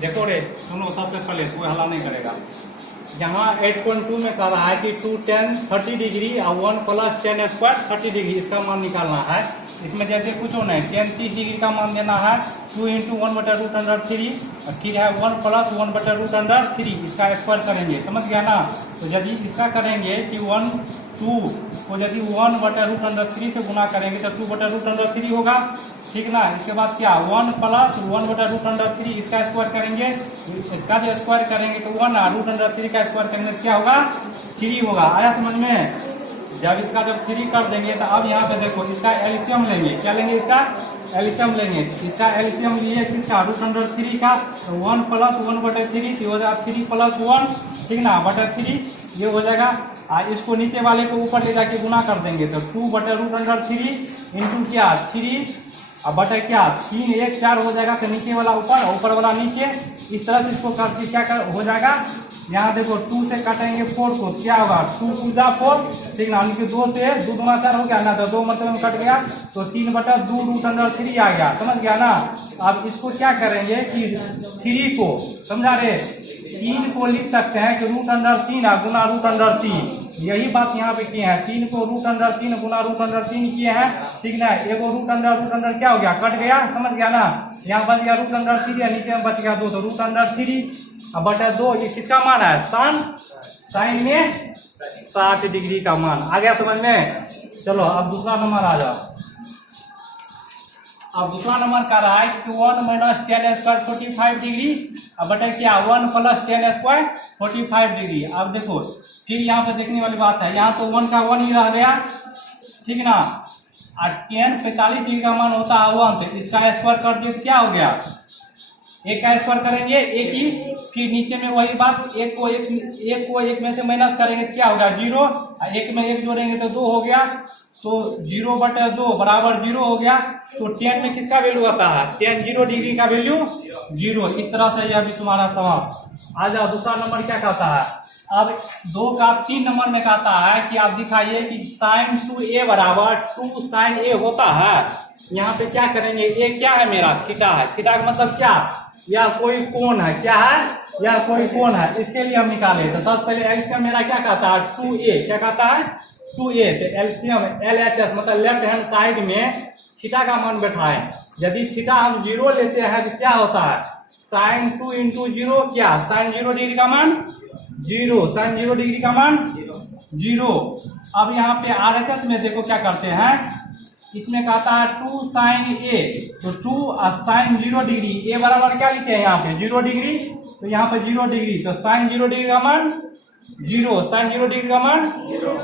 देखो रे सुनो, सबसे पहले कोई हल्ला नहीं करेगा। यहाँ 8.2 में कह रहा है कि 2 10 30 डिग्री और 1 प्लस 10 स्क्वायर 30 डिग्री, इसका मान निकालना है। इसमें जैसे कुछ नहीं, 10 30 डिग्री का मान देना है 2 इंटू 1/√3 और फिर है 1 प्लस 1/√3, इसका स्क्वायर करेंगे, समझ गया ना। तो यदि इसका करेंगे कि 1 2 को यदि 1/√3 से गुना करेंगे तो 2/√3 होगा, ठीक ना। इसके बाद क्या 1 प्लस 1/√3 इसका स्क्वायर करेंगे, इसका जो स्क्वायर करेंगे तो 1/√3 का स्क्वायर करेंगे तो क्या होगा 3 होगा। आया समझ में। जब इसका जब 3 कर देंगे तो अब यहाँ पे देखो इसका एलसीएम लेंगे, क्या लेंगे, इसका एलसीएम लेंगे। इसका एलसीएम लिए किसका √3 का, तो 1 प्लस 1/3 हो जाएगा 3 प्लस 1, ठीक ना, /3 ये हो जाएगा। इसको नीचे वाले को ऊपर ले जाके गुना कर देंगे तो 2/√3 इंटू क्या 3 अब बटे क्या 3 1 4 हो जाएगा। तो नीचे वाला ऊपर, ऊपर वाला नीचे, इस तरह से इसको करके क्या हो जाएगा। यहाँ देखो 2 से काटेंगे 4 को, क्या होगा 2 2 जा 4, ठीक ना। 2 से 2 दूना 4 हो गया ना, तो 2 मतलब में कट गया तो 3/2√3 आ गया, समझ गया ना। अब इसको क्या करेंगे कि 3 को, समझा रे, 3 को लिख सकते हैं कि √3 गुना √3, यही बात यहाँ पे किए हैं। 3 को √3 गुना √3 किए हैं, ठीक ना। एगो √3 क्या हो गया, कट गया, समझ गया ना। यहाँ बच गया √3 नीचे में बच गया 2, तो √3 अब बटा 2, ये किसका मान है, साइन में 60 डिग्री का मान आ गया समझ में। चलो अब दूसरा नंबर आ जाओ। अब दूसरा नंबर का रहा है कि 1 माइनस 10 स्क्वायर 45 डिग्री, अब बटा क्या 1 प्लस 10 स्क्वायर 45 डिग्री। अब देखो फिर यहाँ पे देखने वाली बात है, यहाँ तो 1 का 1 ही रह गया, ठीक ना। और 10 45 डिग्री का मान होता है 1, तो इसका स्क्वायर कर दिए तो क्या हो गया, एक का स्क्वायर करेंगे एक ही, फिर नीचे में वही बात, एक को एक में से माइनस करेंगे तो क्या होगा 0, एक में एक जोड़ेंगे तो 2 हो गया, तो 0/2 बराबर 0 हो गया। तो 10 में किसका वैल्यू आता है, 10 0 डिग्री का वैल्यू 0। इस तरह से यह भी तुम्हारा सवाल आ जाओ। दूसरा नंबर क्या कहता है, अब 2 का 3 नंबर में कहता है कि आप दिखाइए कि sin 2a बराबर 2 sin a होता है। यहाँ पे क्या करेंगे, ए क्या है मेरा, थीटा है। थीटा का मतलब क्या, या कोई कोण है, क्या है, या कोई कोण है। इसके लिए हम निकाले तो सबसे पहले एलसीएम मेरा क्या कहता है 2a, क्या कहता है 2a। तो एलसीएम LHS मतलब लेफ्ट हैंड साइड में थीटा का मान बैठाएं। यदि थीटा हम 0 लेते हैं तो क्या होता है sin 2 इंटू 0, क्या sin 0 डिग्री का मान 0, sin 0 डिग्री का मान 0। अब यहाँ पे RHS में देखो क्या करते हैं, इसमें कहता है 2 sin a, तो 2 sin 0 डिग्री, a बराबर क्या लिखे हैं यहाँ पे 0 डिग्री, तो यहाँ पे 0 डिग्री, तो sin 0 डिग्री का मान 0, sin 0 डिग्री का मान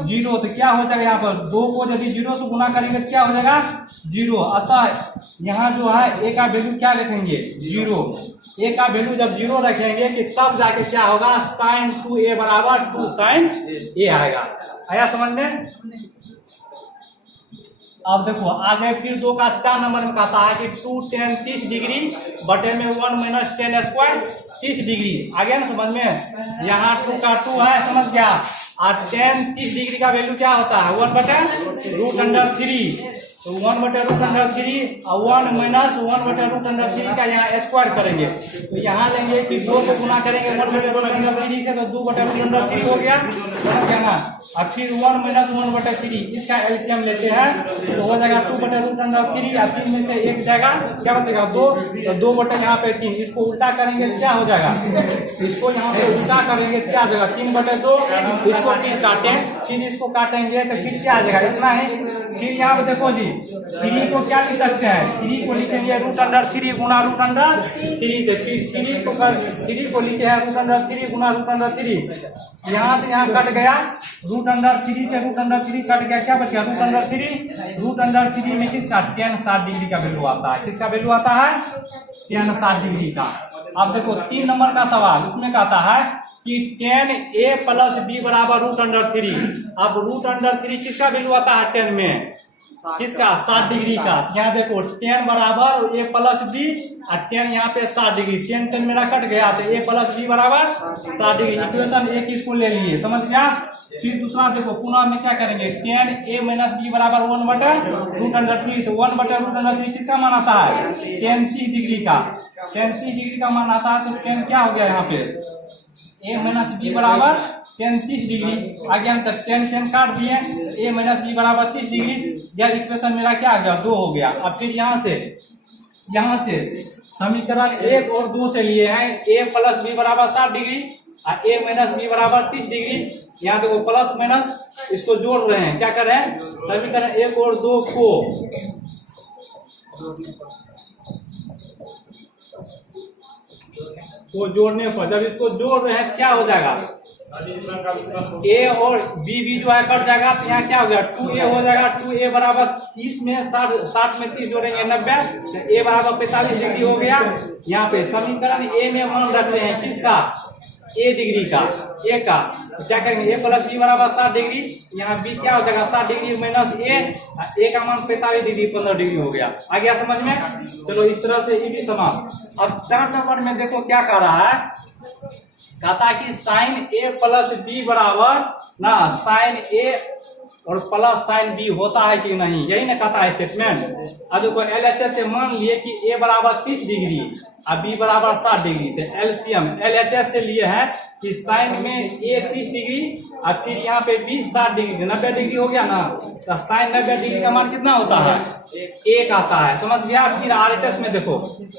0। तो क्या हो जाएगा यहाँ पर 2 को यदि 0 से गुना करेंगे तो क्या हो जाएगा 0। अतः यहाँ जो है a का वैल्यू क्या रखेंगे 0, a का वैल्यू जब 0 रखेंगे कि तब जाके क्या होगा sin 2a बराबर 2 sin a आएगा। आया समझ में। अब देखो आगे फिर 2 का 4 नंबर में कहता है कि 2 10 30 डिग्री बटे में 1 माइनस 10 स्क्वायर 30 डिग्री। आगे ना समझ में, यहाँ 2 का 2 है, समझ गया। और 10 30 डिग्री का वैल्यू क्या होता है 1/√3, तो 1/√3 और 1 माइनस 1/√3 का यहाँ स्क्वायर करेंगे। तो यहाँ लेंगे कि 2 को गुना करेंगे 1/√3 से, तो 2/√3 हो गया, समझ गया ना। और फिर 1 माइनस 1/3 इसका एलसीएम लेते हैं तो हो जाएगा 2/√3 या 3 में से एक जाएगा, क्या बचेगा 2, तो 2 बटे यहाँ पे 3, इसको उल्टा करेंगे क्या हो जाएगा, इसको यहाँ पे उल्टा करेंगे क्या आ जाएगा 3/2, इसको फिर काटें, फिर इसको काटेंगे तो फिर क्या आ जाएगा इतना है। फिर यहाँ पे देखो जी 3 को क्या लिख सकते हैं, 3 को लिखेंगे √3 गुना √3, तो फिर 3 को लिखे हैं √3 गुना √3, यहाँ से यहाँ कट गया √3 से √3 कट गया, क्या बच गया √3 में किसका tan 60 डिग्री का वैल्यू आता है, किसका वैल्यू आता है tan 60 डिग्री का। अब देखो 3 नंबर का सवाल, इसमें कहता है कि tan a प्लस b बराबर √3। अब √3 किसका वैल्यू आता है 10 में, किसका 60 डिग्री का। यहाँ देखो tan बराबर a प्लस बी और tan यहाँ पे 60 डिग्री, tan मेरा कट गया तो a प्लस बी बराबर 60 डिग्री। इक्वेशन एक इसको ले लिए, समझ गया। फिर दूसरा देखो पुनः में क्या करेंगे, tan a माइनस बी बराबर 1/√3। तो 1/√3 किसका मान आता है, 33 डिग्री का। 33 डिग्री का मान आता है तो tan क्या हो गया यहाँ पे a माइनस बी बराबर 33 डिग्री। आगे हम तक tan काट दिए, a माइनस बी बराबर 30 डिग्री। यह इक्वेशन मेरा क्या आ गया, 2 हो गया। अब फिर यहाँ से समीकरण 1 और 2 से लिए हैं, a प्लस बी बराबर 60 डिग्री और a माइनस बी बराबर 30 डिग्री। यहाँ देखो प्लस माइनस इसको जोड़ रहे हैं, क्या कर रहे हैं, समीकरण 1 और 2 को जोड़ने पर जब इसको जोड़ रहे हैं क्या हो जाएगा, ए और बी जो है कट जाएगा। तो यहाँ क्या हो गया, 2a हो जाएगा। 2a बराबर 30 में 60 में 30 जोड़ेंगे 90, तो a बराबर 45 डिग्री हो गया। यहाँ पे समीकरण a में मान रख रहे हैं किसका, a डिग्री का, a का। तो क्या करेंगे, a प्लस बी बराबर 60 डिग्री, यहाँ b क्या हो जाएगा 60 डिग्री माइनस a का मान 45 डिग्री 15 डिग्री हो गया। आ गया समझ में। चलो इस तरह से ये भी समाप्त। अब 4 नंबर में देखो क्या कर रहा है, कहता है कि साइन a प्लस बी बराबर ना साइन a और प्लस साइन बी होता है कि नहीं, यही ना कहता है स्टेटमेंट। अब देखो LHS से मान लिए कि a बराबर 30 डिग्री और b बराबर 60 डिग्री। तो एलसीएम LHS से लिए है कि साइन में a 30 डिग्री और फिर यहाँ पे b 60 डिग्री, 90 डिग्री हो गया ना। तो साइन 90 डिग्री का मान कितना होता है, 1 आता है, समझ गया। फिर RHS में देखो,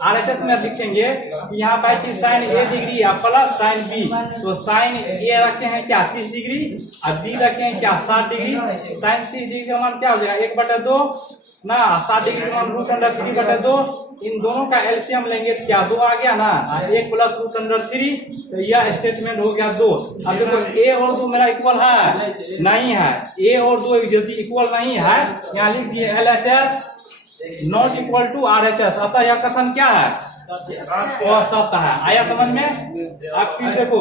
RHS में लिखेंगे कि यहाँ पे कि साइन a डिग्री या प्लस साइन b। तो साइन a रखे हैं क्या 30 डिग्री और b रखे हैं क्या 60 डिग्री। साइन 30 डिग्री का मान क्या हो जाएगा 1/2 ना, 60 डिग्री का मान √3/2। इन दोनों का एलसीएम लेंगे तो क्या 2 आ गया ना, 1 प्लस √3। तो यह स्टेटमेंट हो गया 2। अब देखो a और 2 मेरा इक्वल है, नहीं है। a और 2 यदि इक्वल नहीं है, यहाँ लिख दिए LHS not equal to RHS। अतः यह कथन क्या है, असत्य है। आया समझ में। अब फिर देखो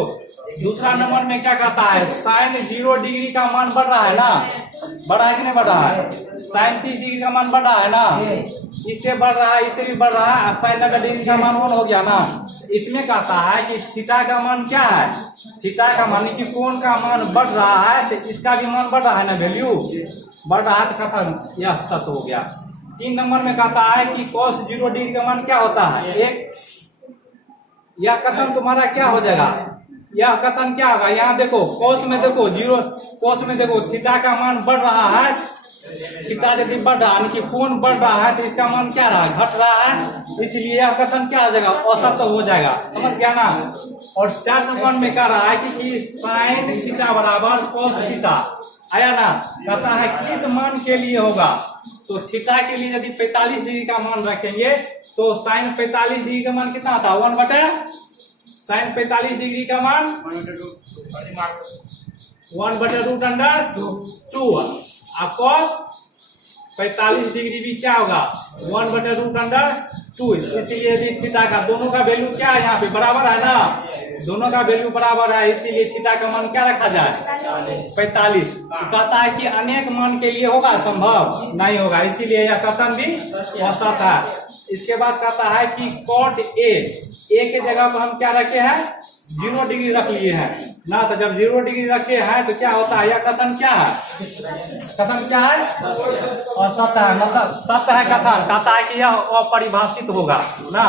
दूसरा नंबर में क्या कहता है, साइन 0 डिग्री का मान बढ़ रहा है ना, बढ़ा है कि नहीं बढ़ रहा है। साइन 30 डिग्री का मान बढ़ रहा है ना, इससे बढ़ रहा है, इससे भी बढ़ रहा है। साइन 90 डिग्री का मान 1 हो गया ना। इसमें कहता है कि थीटा का मान क्या है, थीटा का मान कि कोण का मान बढ़ रहा है, तो इसका भी मान बढ़ रहा है ना, वैल्यू बढ़ रहा है, तो कथन यह सत्य हो गया। 3 नंबर में कहता है कि cos 0 डिग्री का मान क्या होता है 1। यह कथन तुम्हारा क्या हो जाएगा, यह कथन क्या होगा, यहाँ देखो cos में देखो 0, cos में देखो थीटा का मान बढ़ रहा है, थीटा यदि बढ़ रहा है कि कोण बढ़ रहा है तो इसका मान क्या रहा, घट रहा है। इसलिए यह कथन क्या हो जाएगा, असत्य हो जाएगा, समझ गया ना। और 4 नंबर में कह रहा है कि साइन थीटा बराबर cos थीटा, आया ना। कहता है किस मान के लिए होगा, तो थीटा के लिए यदि 45 डिग्री का मान रखेंगे तो साइन 45 डिग्री का मान कितना आता है 1/, साइन 45 डिग्री का मान 1/√2 और cos 45 डिग्री भी क्या होगा 1/√2। इसीलिए यदि थीटा का दोनों का वैल्यू क्या है, यहाँ पे बराबर है ना, दोनों का वैल्यू बराबर है, इसीलिए थीटा का मान क्या रखा जाए 45। तो कहता है कि अनेक मान के लिए होगा, संभव नहीं होगा, इसीलिए यह कथन भी असत्य है। इसके बाद कहता है कि cot a के जगह पर हम क्या रखे हैं 0 डिग्री रख लिए हैं ना। तो जब 0 डिग्री रखे हैं तो क्या होता है, यह कथन क्या है, कथन क्या है असत्य है, मतलब सत्य है कथन। कहता है कि यह अपरिभाषित होगा ना,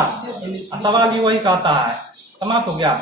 सवाल भी वही कहता है। समाप्त हो गया।